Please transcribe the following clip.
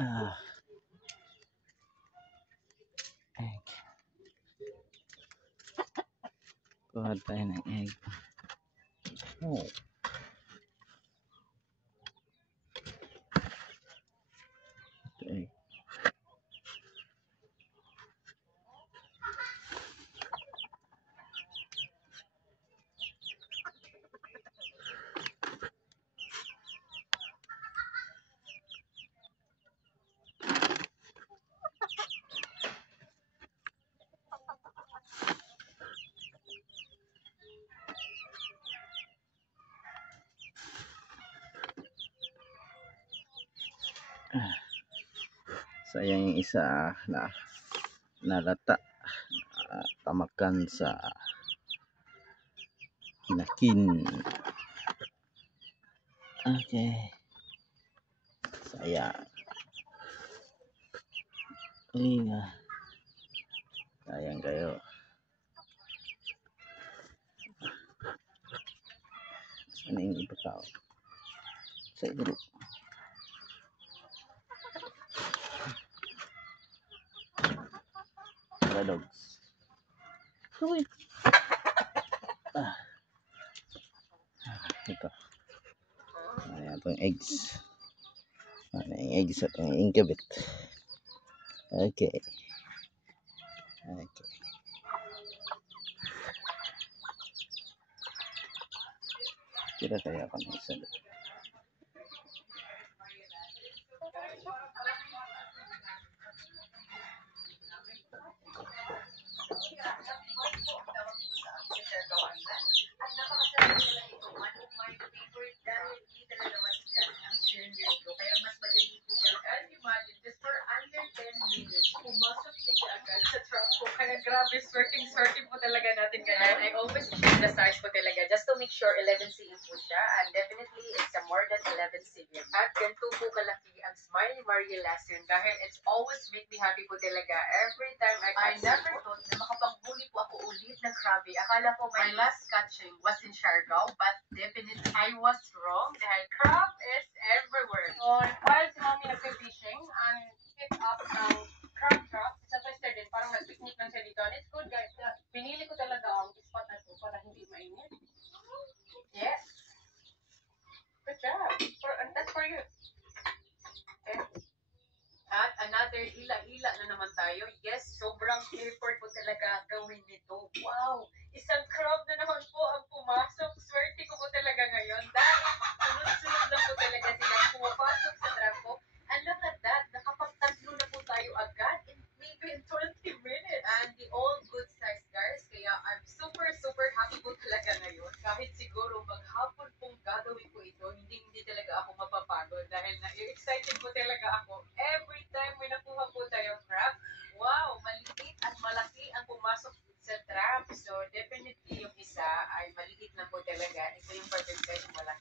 Ah, egg. Kuha tayo ng egg. Oh. Egg. Sayang yung isa na nalata, tamakan sa hinakin. Okay, sayang. Sayang kayo. Sana yung iba tao sa group. The dogs. Uy. Ito. Ayan itong eggs. Ano yung eggs at yung incubate. Okay. Okay. Kira kaya ako ng isa doon. Grabe, sorting po talaga natin ngayon. I always check the size po talaga just to make sure 11 cm po siya. And definitely, it's a more than 11 cm. At ganito po kalaki ang Smile Maria lesson dahil it's always make me happy po talaga. Every time I never thought na makapanghuli po ako ulit ng Krabi. Akala ko my last catching was in Siargao, but definitely I was wrong dahil crab is everywhere. So, while si Mami nag-fishing and pick up ng crab trap, sa Western din, parang nag-picnic lang siya dito. And it's good guys, pinili ko talaga ang spot na ito para hindi mainit. Yes. Good job. And that's for you. Okay. At another ila-ila na naman tayo. Yes, sobrang effort po talaga gawin nito. Wow! Isang crab na naman po ang pumasok. Swerte ko po talaga ngayon dahil sunod-sunod lang po talaga silang pumapasok sa trap ko. And look at that, nakapagtatlo na po tayo agad in maybe in 20 minutes. And the all good size guys. Kaya I'm super happy po talaga ngayon. Kahit siguro maghapon pong gagawin ko ito, hindi talaga ako mapapagod dahil na-excited po talaga ako. Every time may nakuha po tayong crab, wow, maliit at malaki ang pumasok sa trap. So definitely yung isa ay maliit lang po talaga. Ito yung perfect size, malaki.